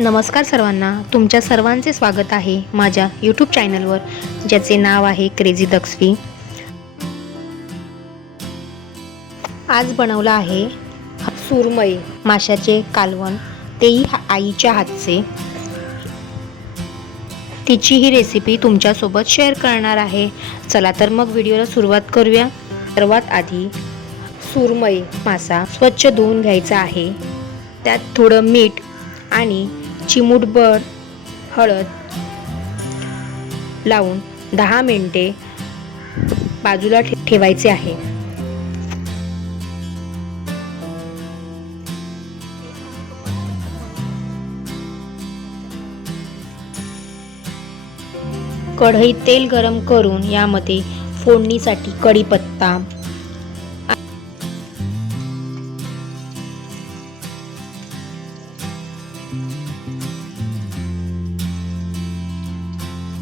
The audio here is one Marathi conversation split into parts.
नमस्कार सर्वांना, तुमच्या सर्वांचे स्वागत आहे माझ्या यूट्यूब चॅनलवर, ज्याचे नाव आहे क्रेझी दक्षवी। आज बनवला आहे सुरमई माशाचे कालवण, तेही आईच्या हातचे। तिची ही रेसिपी तुमच्यासोबत शेअर करणार आहे। चला तर मग व्हिडिओला सुरुवात करूया। सर्वात आधी सुरमई मासा स्वच्छ धुवून घ्यायचा आहे। त्यात थोडं मीठ आणि चिमूटभर हळद लावून 10 मिनिटे बाजूला ठेवायचे आहे। कढईत तेल गरम करून यामध्ये फोडणीसाठी कढीपत्ता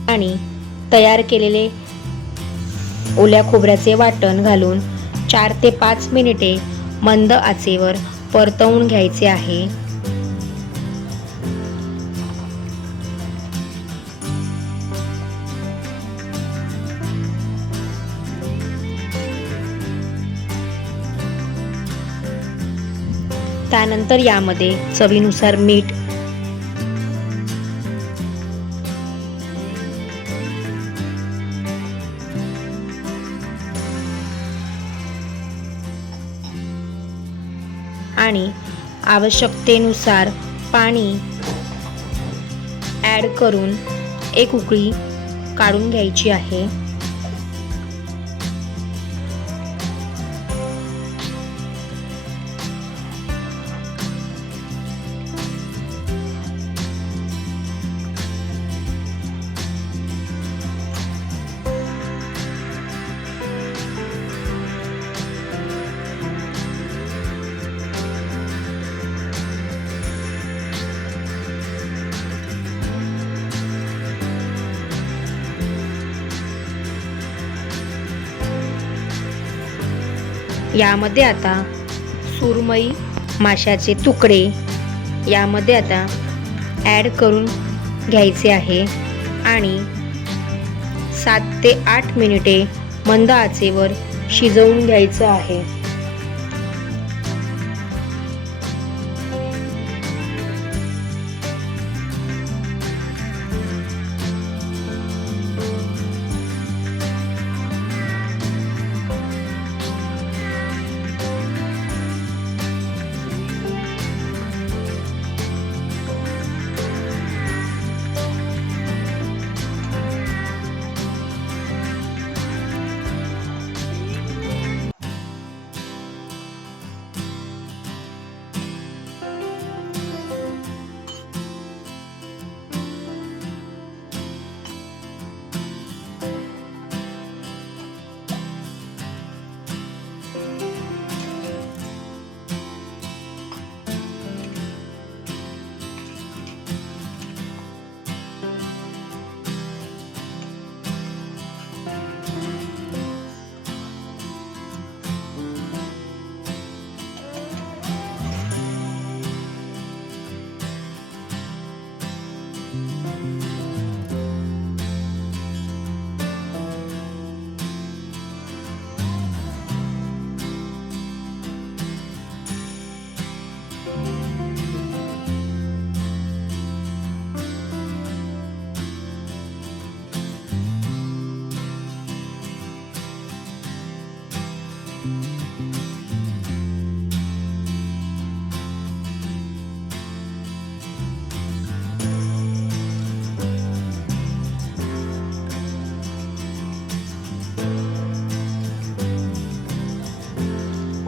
आणि तयार केलेले ओल्या खोबऱ्याचे वाटण घालून 4 ते 5 मिनिटे मंद आचेवर परतवून घ्यायचे आहे। त्यानंतर यामध्ये चवीनुसार मीठ आणि आवश्यकतेनुसार पाणी ॲड करून एक उकळी काढून घ्यायची आहे। यामध्ये आता सुरमई माशाचे तुकडे यामध्ये आता ॲड करून घ्यायचे आहे आणि 7 ते 8 मिनिटे मंद आचेवर शिजवून घ्यायचं आहे।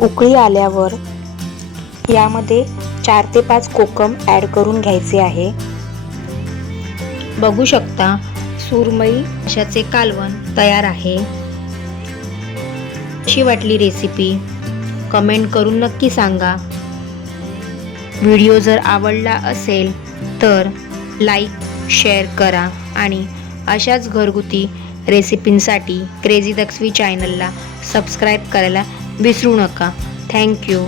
उकळी आल्यावर यामध्ये 4 ते 5 कोकम ॲड करून घ्यायचे आहे। बघू शकता सुरमई माशाचे कालवण तयार आहे। कशी वाटली रेसिपी कमेंट करून नक्की सांगा। व्हिडिओ जर आवडला असेल तर लाईक शेअर करा आणि अशाच घरगुती रेसिपींसाठी क्रेझी दक्षवी चॅनलला सबस्क्राईब करायला विसरू नका। Thank you.